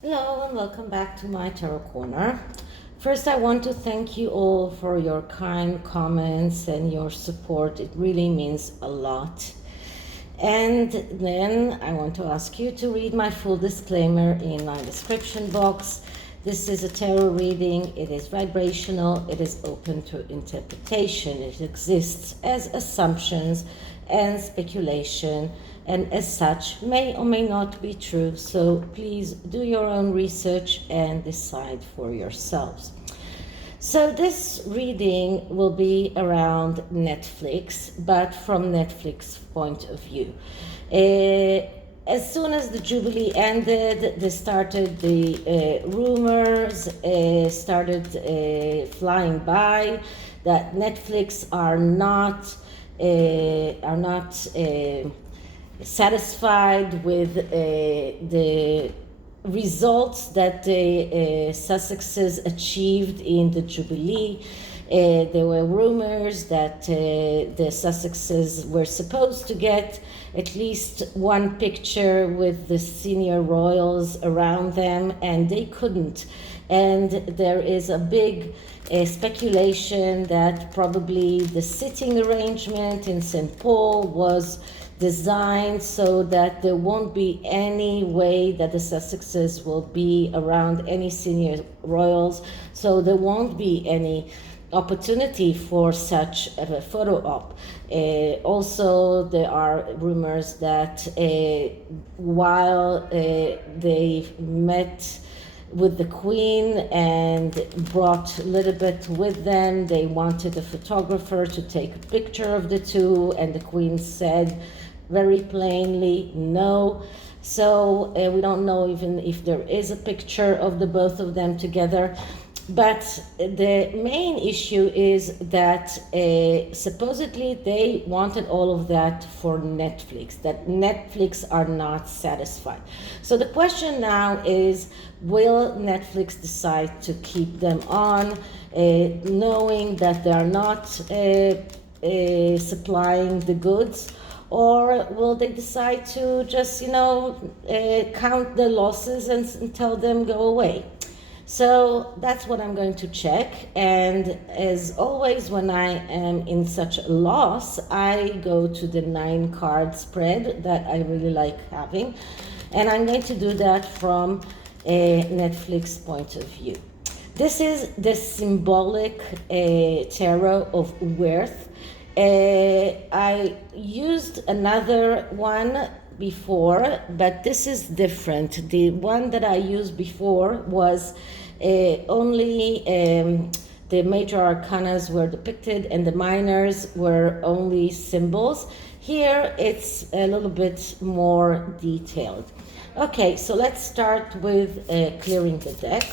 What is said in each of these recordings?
Hello and welcome back to my Tarot Corner. First, I want to thank you all for your kind comments and your support. It really means a lot. And then I want to ask you to read my full disclaimer in my description box. This is a tarot reading. It is vibrational. It is open to interpretation. It exists as assumptions and speculation, and as such may or may not be true. So please do your own research and decide for yourselves. So this reading will be around Netflix, but from Netflix point of view. As soon as the Jubilee ended, they started the rumors started flying by that Netflix are not satisfied with the results that the Sussexes achieved in the Jubilee. There were rumors that the Sussexes were supposed to get at least one picture with the senior royals around them, and they couldn't. And there is a big speculation that probably the sitting arrangement in St. Paul was designed so that there won't be any way that the Sussexes will be around any senior royals, so there won't be any opportunity for such a photo op. Also, there are rumors that while they met with the Queen and brought a little bit with them, they wanted a photographer to take a picture of the two, and the Queen said very plainly no. So we don't know even if there is a picture of the both of them together. But the main issue is that supposedly they wanted all of that for Netflix, that Netflix are not satisfied. So the question now is, will Netflix decide to keep them on, knowing that they are not supplying the goods? Or will they decide to just, count the losses and tell them go away? So that's what I'm going to check. And as always, when I am in such a loss, I go to the 9-card spread that I really like having. And I'm going to do that from a Netflix point of view. This is the symbolic tarot of WIRTH. I used another one before, but this is different. The one that I used before was only the major arcanas were depicted and the minors were only symbols. Here it's a little bit more detailed. Okay, so let's start with clearing the deck.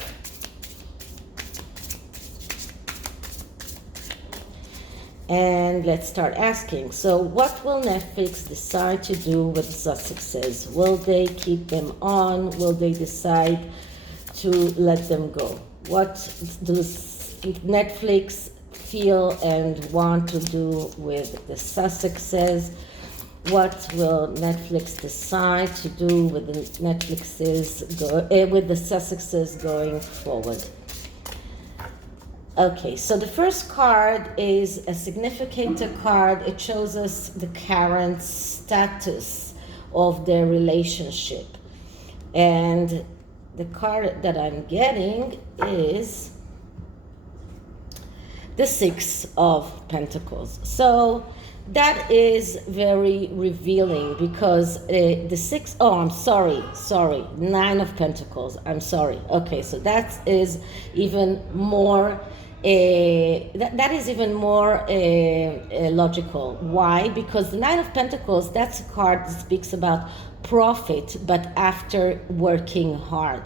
And let's start asking. So what will Netflix decide to do with Sussexes? Will they keep them on? Will they decide to let them go? What does Netflix feel and want to do with the Sussexes? What will Netflix decide to do with the with the Sussexes going forward? Okay, so the first card is a significator card. It shows us the current status of their relationship. And the card that I'm getting is the 6 of Pentacles. So that is very revealing because the 6, oh, I'm sorry, 9 of Pentacles, I'm sorry. Okay, so that is even more that is even more logical. Why? Because the 9 of Pentacles, that's a card that speaks about profit, but after working hard.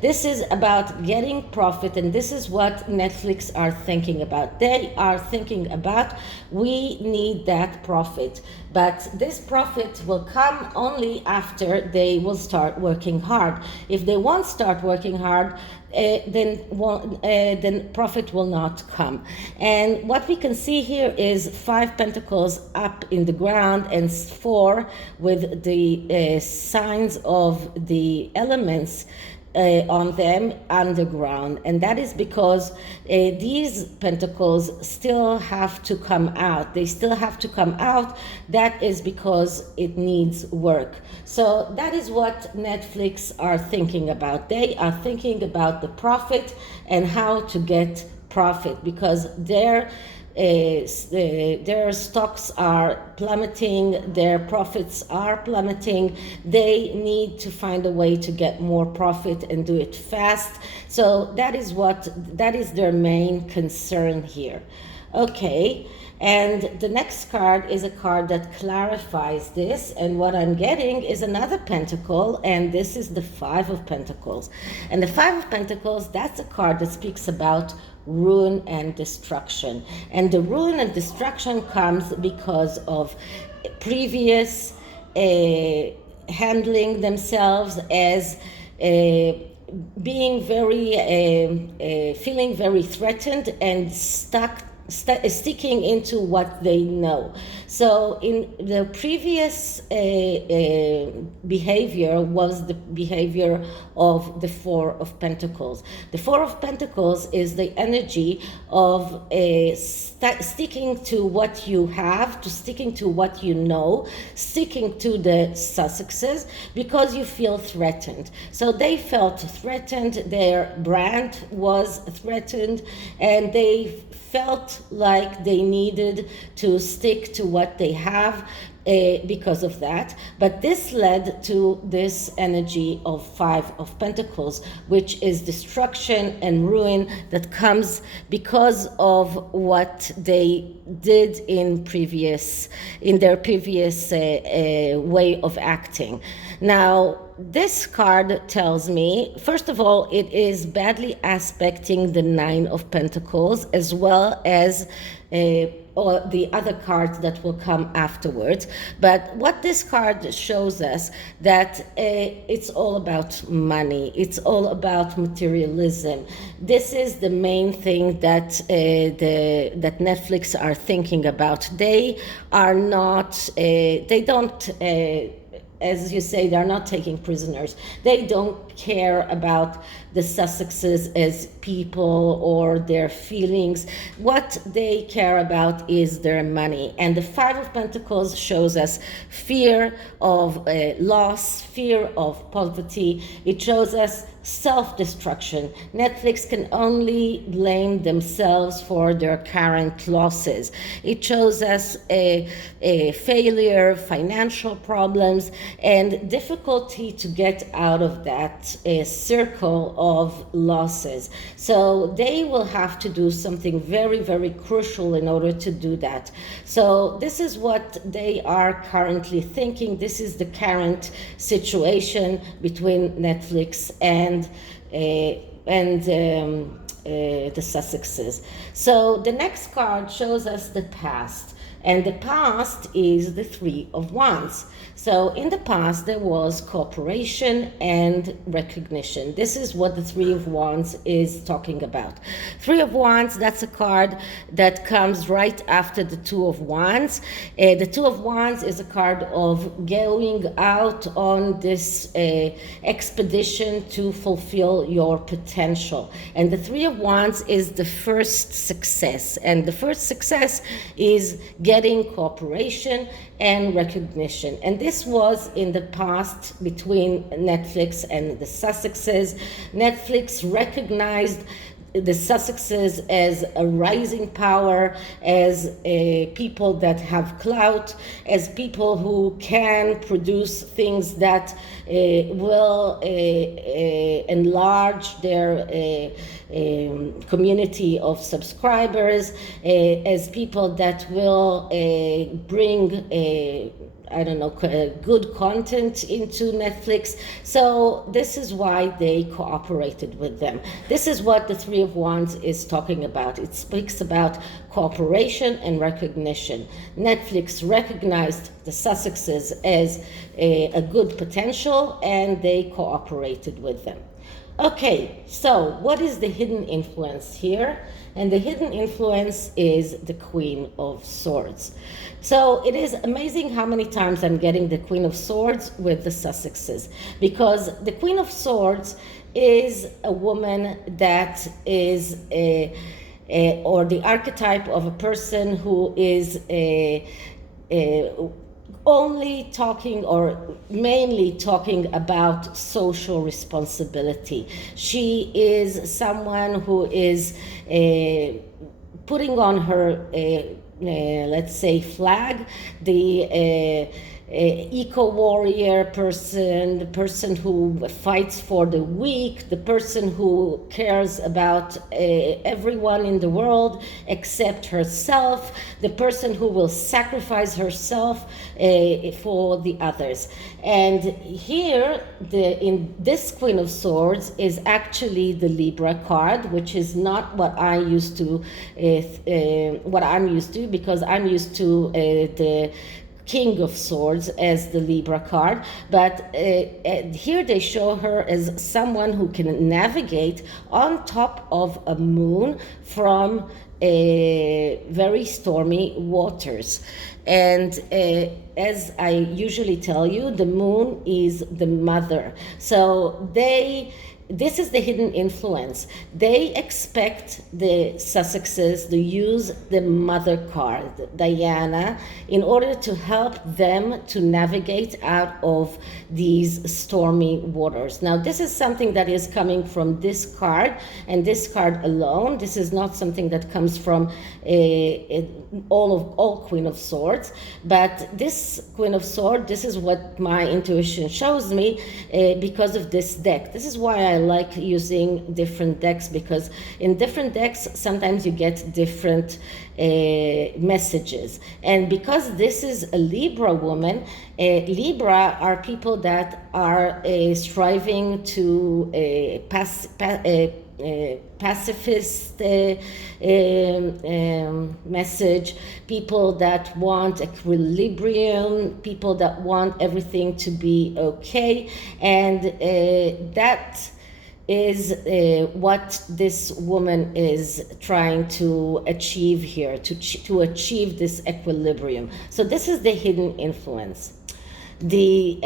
This is about getting profit, and this is what Netflix are thinking about. They are thinking about, we need that profit, but this profit will come only after they will start working hard. If they won't start working hard, then profit will not come. And what we can see here is 5 pentacles up in the ground and 4 with the signs of the elements on them underground, and that is because these pentacles still have to come out. They still have to come out. That is because it needs work. So that is what Netflix are thinking about. They are thinking about the profit and how to get profit, because their stocks are plummeting, their profits are plummeting. They need to find a way to get more profit and do it fast. So that is their main concern here. Okay, and the next card is a card that clarifies this, and what I'm getting is another pentacle, and this is the Five of Pentacles. And the Five of Pentacles, that's a card that speaks about ruin and destruction. And the ruin and destruction comes because of previous handling themselves as being very, feeling very threatened and sticking into what they know. So in the previous behavior was the behavior of the Four of Pentacles. The Four of Pentacles is the energy of sticking to what you have, to sticking to what you know, sticking to the Sussexes because you feel threatened. So they felt threatened, their brand was threatened, and they felt like they needed to stick to what they have because of that. But this led to this energy of Five of Pentacles, which is destruction and ruin that comes because of what they did in their previous way of acting. Now, this card tells me, first of all, it is badly aspecting the Nine of Pentacles, as well as or the other cards that will come afterwards. But what this card shows us, that it's all about money. It's all about materialism. This is the main thing that that Netflix are thinking about. They are not, they don't, as you say, they're not taking prisoners. They don't care about the Sussexes as people or their feelings. What they care about is their money. And the Five of Pentacles shows us fear of loss, fear of poverty. It shows us self-destruction. Netflix can only blame themselves for their current losses. It shows us a failure, financial problems, and difficulty to get out of that circle of losses. So they will have to do something very, very crucial in order to do that. So this is what they are currently thinking. This is the current situation between Netflix and the Sussexes. So the next card shows us the past, and the past is the Three of Wands. So in the past, there was cooperation and recognition. This is what the Three of Wands is talking about. Three of Wands, that's a card that comes right after the Two of Wands. The Two of Wands is a card of going out on this expedition to fulfill your potential. And the Three of Wands is the first success. And the first success is getting cooperation and recognition. And this was in the past between Netflix and the Sussexes. Netflix recognized the Sussexes as a rising power, as people that have clout, as people who can produce things that will enlarge their community of subscribers, as people that will bring good content into Netflix. So this is why they cooperated with them. This is what the Three of Wands is talking about. It speaks about cooperation and recognition. Netflix recognized the Sussexes as a good potential, and they cooperated with them. Okay, so what is the hidden influence here? and the hidden influence is the Queen of Swords. So it is amazing how many times I'm getting the Queen of Swords with the Sussexes, because the Queen of Swords is a woman that is or the archetype of a person who is only talking or mainly talking about social responsibility. She is someone who is putting on her, let's say, flag, the eco-warrior person, the person who fights for the weak, the person who cares about everyone in the world except herself, the person who will sacrifice herself for the others. And here, in this Queen of Swords is actually the Libra card, which is not what I'm used to, because I'm used to the King of Swords as the Libra card, but here they show her as someone who can navigate on top of a moon from very stormy waters. And as I usually tell you, the moon is the mother. So this is the hidden influence. They expect the Sussexes to use the mother card, Diana, in order to help them to navigate out of these stormy waters. Now, this is something that is coming from this card and this card alone. This is not something that comes from all Queen of Swords, but this Queen of Swords, this is what my intuition shows me because of this deck. This is why I like using different decks, because in different decks sometimes you get different messages. And because this is a Libra woman, Libra are people that are striving to pacifist message, people that want equilibrium, people that want everything to be okay, and that is what this woman is trying to achieve here, to achieve this equilibrium. So this is the hidden influence. The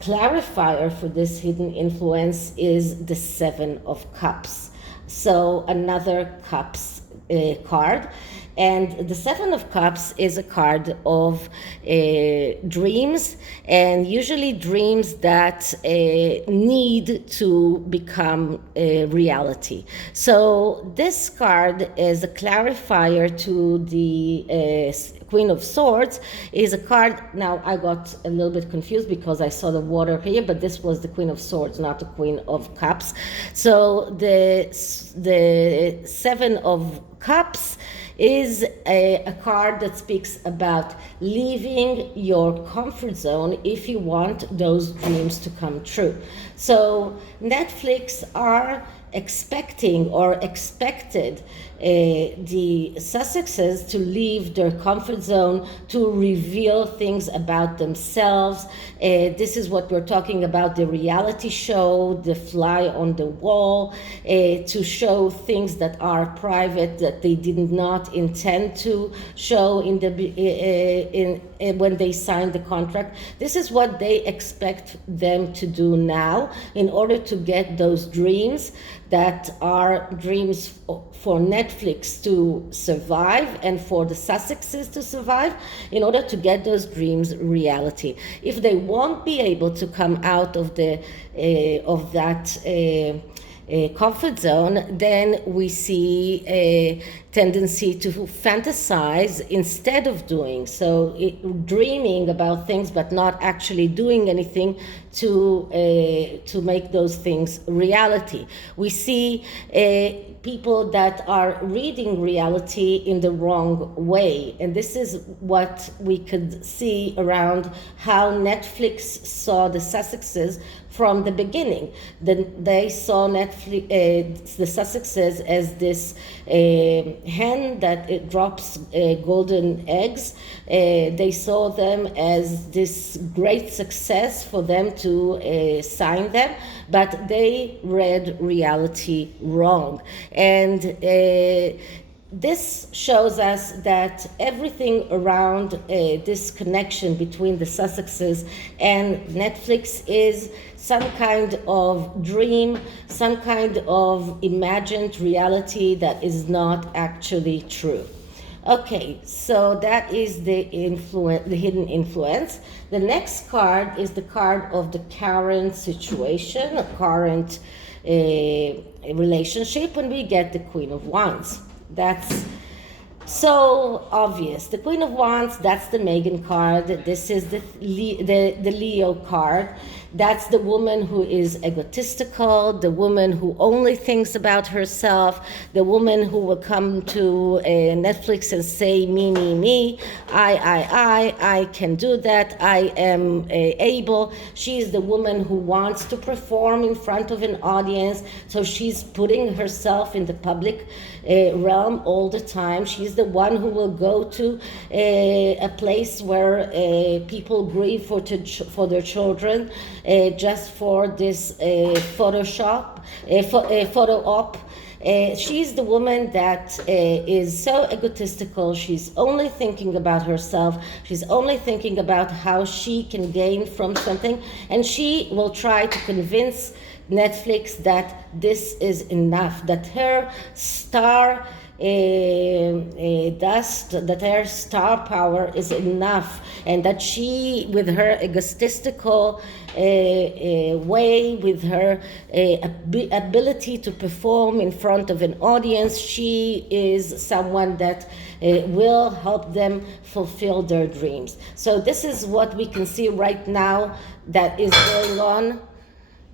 clarifier for this hidden influence is the Seven of Cups. So another Cups card. And the Seven of Cups is a card of dreams, and usually dreams that need to become reality. So this card is a clarifier to the Queen of Swords, is a card. Now I got a little bit confused because I saw the water here, but this was the Queen of Swords, not the Queen of Cups. So the Seven of Cups is a card that speaks about leaving your comfort zone if you want those dreams to come true. So Netflix are expecting or expected the Sussexes to leave their comfort zone, to reveal things about themselves. This is what we're talking about, the reality show, the fly on the wall, to show things that are private, that they did not intend to show in the when they signed the contract. This is what they expect them to do now in order to get those dreams that are dreams for Netflix to survive and for the Sussexes to survive, in order to get those dreams reality. If they won't be able to come out of the of that comfort zone, then we see a tendency to fantasize instead of doing. So dreaming about things but not actually doing anything to make those things reality. We see people that are reading reality in the wrong way, and this is what we could see around how Netflix saw the Sussexes from the beginning. Then they saw Netflix, the Sussexes, as this hen that it drops golden eggs. They saw them as this great success for them to sign them, but they read reality wrong. And this shows us that everything around this connection between the Sussexes and Netflix is some kind of dream, some kind of imagined reality that is not actually true. Okay, so that is the hidden influence. The next card is the card of the current situation, a current relationship, and we get the Queen of Wands. That's so obvious. The Queen of Wands, that's the Meghan card. This is the Leo card. That's the woman who is egotistical, the woman who only thinks about herself, the woman who will come to Netflix and say, me, I can do that, I am able. She's the woman who wants to perform in front of an audience, so she's putting herself in the public realm all the time. She's the one who will go to a place where people grieve for their children, just for this photo op. She's the woman that is so egotistical. She's only thinking about herself. She's only thinking about how she can gain from something, and she will try to convince Netflix that this is enough, that her star that her star power is enough, and that she, with her egotistical way, with her ability to perform in front of an audience, she is someone that will help them fulfill their dreams. So this is what we can see right now that is going on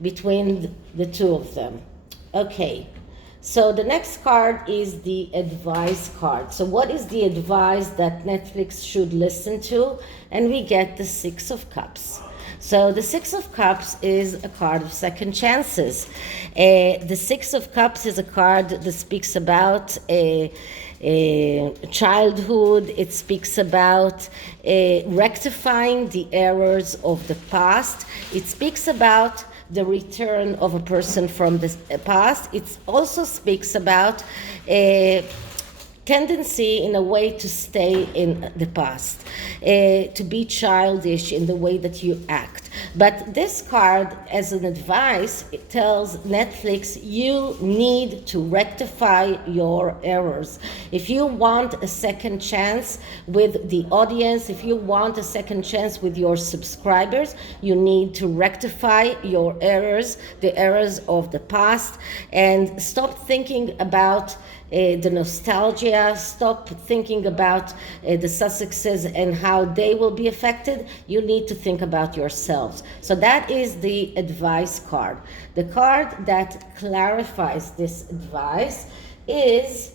between the two of them. Okay. So the next card is the advice card. So what is the advice that Netflix should listen to? And we get the Six of Cups. So the Six of Cups is a card of second chances. The Six of Cups is a card that speaks about childhood. It speaks about rectifying the errors of the past. It speaks about the return of a person from the past. It also speaks about a tendency in a way to stay in the past, to be childish in the way that you act. But this card, as an advice, it tells Netflix you need to rectify your errors. If you want a second chance with the audience, if you want a second chance with your subscribers, you need to rectify your errors, the errors of the past, and stop thinking about the nostalgia, stop thinking about the Sussexes and how they will be affected. You need to think about yourselves. So that is the advice card. The card that clarifies this advice is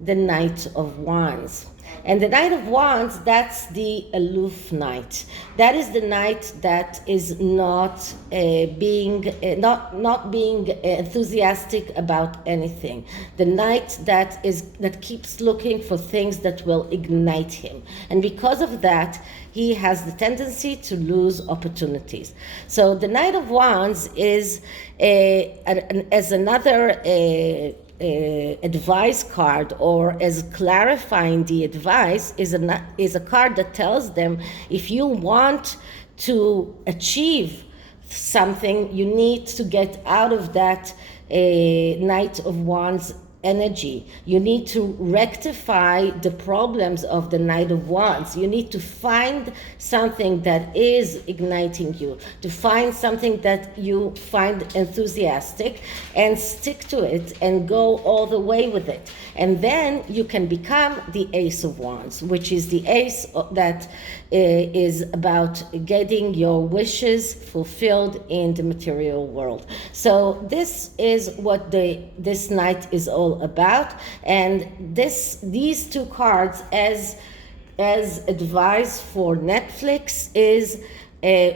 the Knight of Wands. And the Knight of Wands, that's the aloof knight. That is the knight that is not being enthusiastic about anything. The knight that keeps looking for things that will ignite him. And because of that, he has the tendency to lose opportunities. So the Knight of Wands is as another advice card, or as clarifying the advice, is a card that tells them if you want to achieve something, you need to get out of that Knight of Wands energy. You need to rectify the problems of the Knight of Wands. You need to find something that is igniting you, to find something that you find enthusiastic, and stick to it and go all the way with it. And then you can become the Ace of Wands, which is the ace that is about getting your wishes fulfilled in the material world. So this is what this night is all about. And these two cards as advice for Netflix is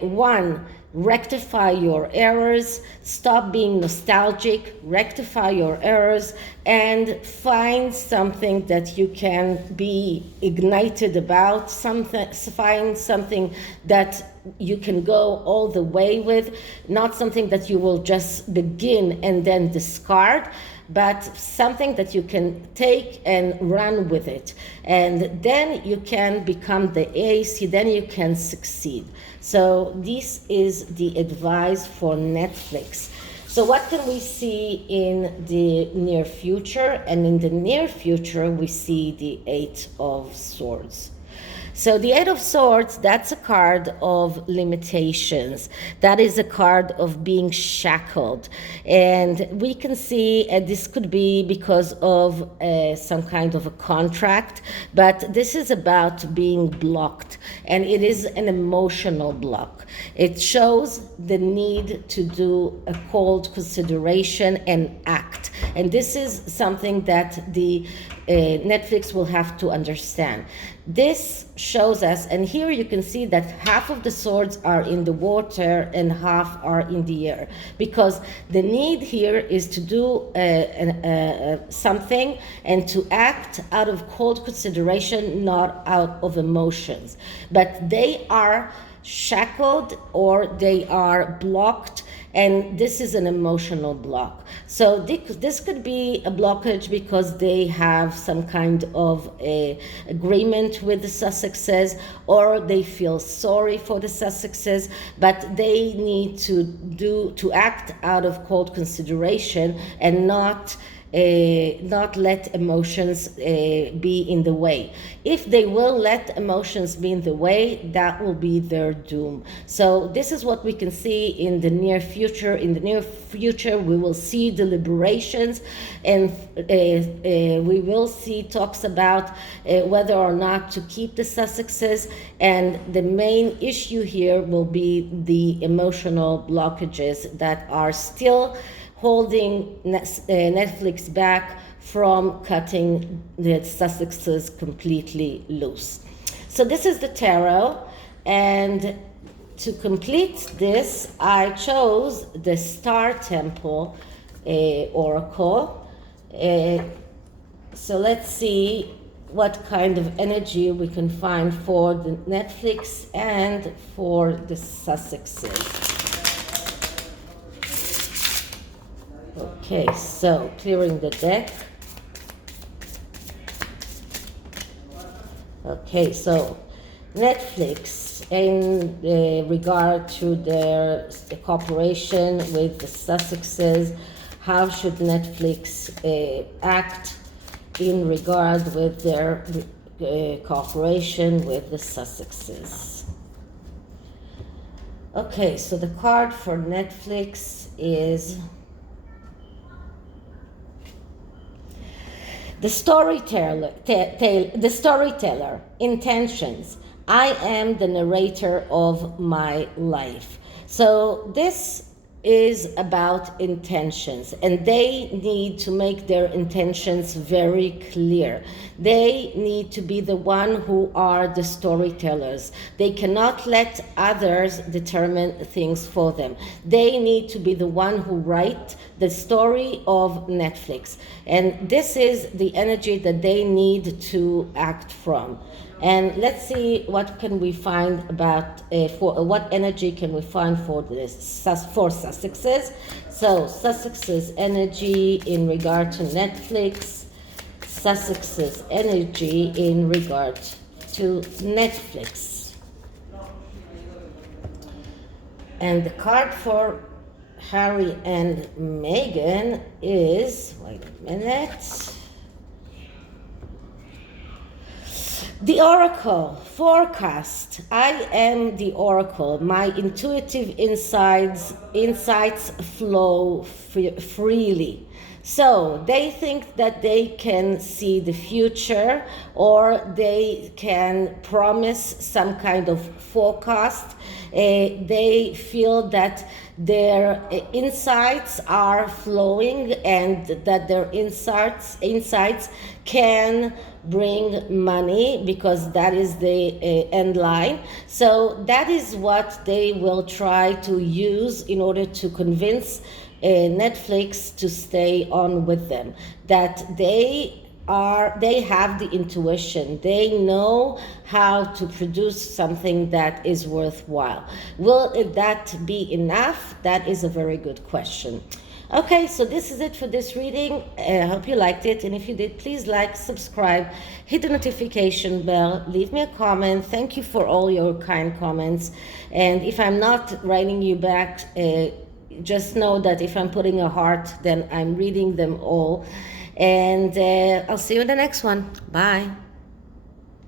one, rectify your errors, stop being nostalgic, rectify your errors, and find something that you can be ignited about, find something that you can go all the way with, not something that you will just begin and then discard, but something that you can take and run with it. And then you can become the ace, then you can succeed. So this is the advice for Netflix. So what can we see in the near future? And in the near future, we see the Eight of Swords. So the Eight of Swords, that's a card of limitations. That is a card of being shackled. And we can see, this could be because of some kind of a contract, but this is about being blocked. And it is an emotional block. It shows the need to do a cold consideration and act. And this is something that the Netflix will have to understand. This shows us, and here you can see that half of the swords are in the water and half are in the air, because the need here is to do something and to act out of cold consideration, not out of emotions. But they are shackled or they are blocked, and this is an emotional block. So this could be a blockage because they have some kind of a agreement with the Sussexes, or they feel sorry for the Sussexes, but they need to act out of cold consideration and not let emotions be in the way. If they will let emotions be in the way, that will be their doom. So this is what we can see in the near future. In the near future, we will see deliberations, and we will see talks about whether or not to keep the Sussexes, and the main issue here will be the emotional blockages that are still holding Netflix back from cutting the Sussexes completely loose. So this is the tarot, and to complete this, I chose the Star Temple Oracle. So let's see what kind of energy we can find for the Netflix and for the Sussexes. Okay, so clearing the deck. Okay, so Netflix, in regard to their cooperation with the Sussexes, how should Netflix act in regard with their cooperation with the Sussexes? Okay, so the card for Netflix is the storyteller, intentions. I am the narrator of my life. So this is about intentions, and they need to make their intentions very clear. They need to be the one who are the storytellers. They cannot let others determine things for them. They need to be the one who write the story of Netflix. And this is the energy that they need to act from. And let's see what can we find about for what energy can we find for this for Sussexes. So Sussexes energy in regard to Netflix, Sussexes energy in regard to Netflix. And the card for Harry and Meghan is, wait a minute, the Oracle forecast. I am the Oracle. My intuitive insights flow freely. So they think that they can see the future, or they can promise some kind of forecast. They feel that their insights are flowing, and that their insights can bring money, because that is the end line. So that is what they will try to use in order to convince Netflix to stay on with them, that they have the intuition, they know how to produce something that is worthwhile. Will that be enough? That is a very good question. Okay, so this is it for this reading. I hope you liked it, and if you did, please like, subscribe, hit the notification bell, leave me a comment. Thank you for all your kind comments, and if I'm not writing you back, just know that if I'm putting a heart, then I'm reading them all. And I'll see you in the next one. Bye.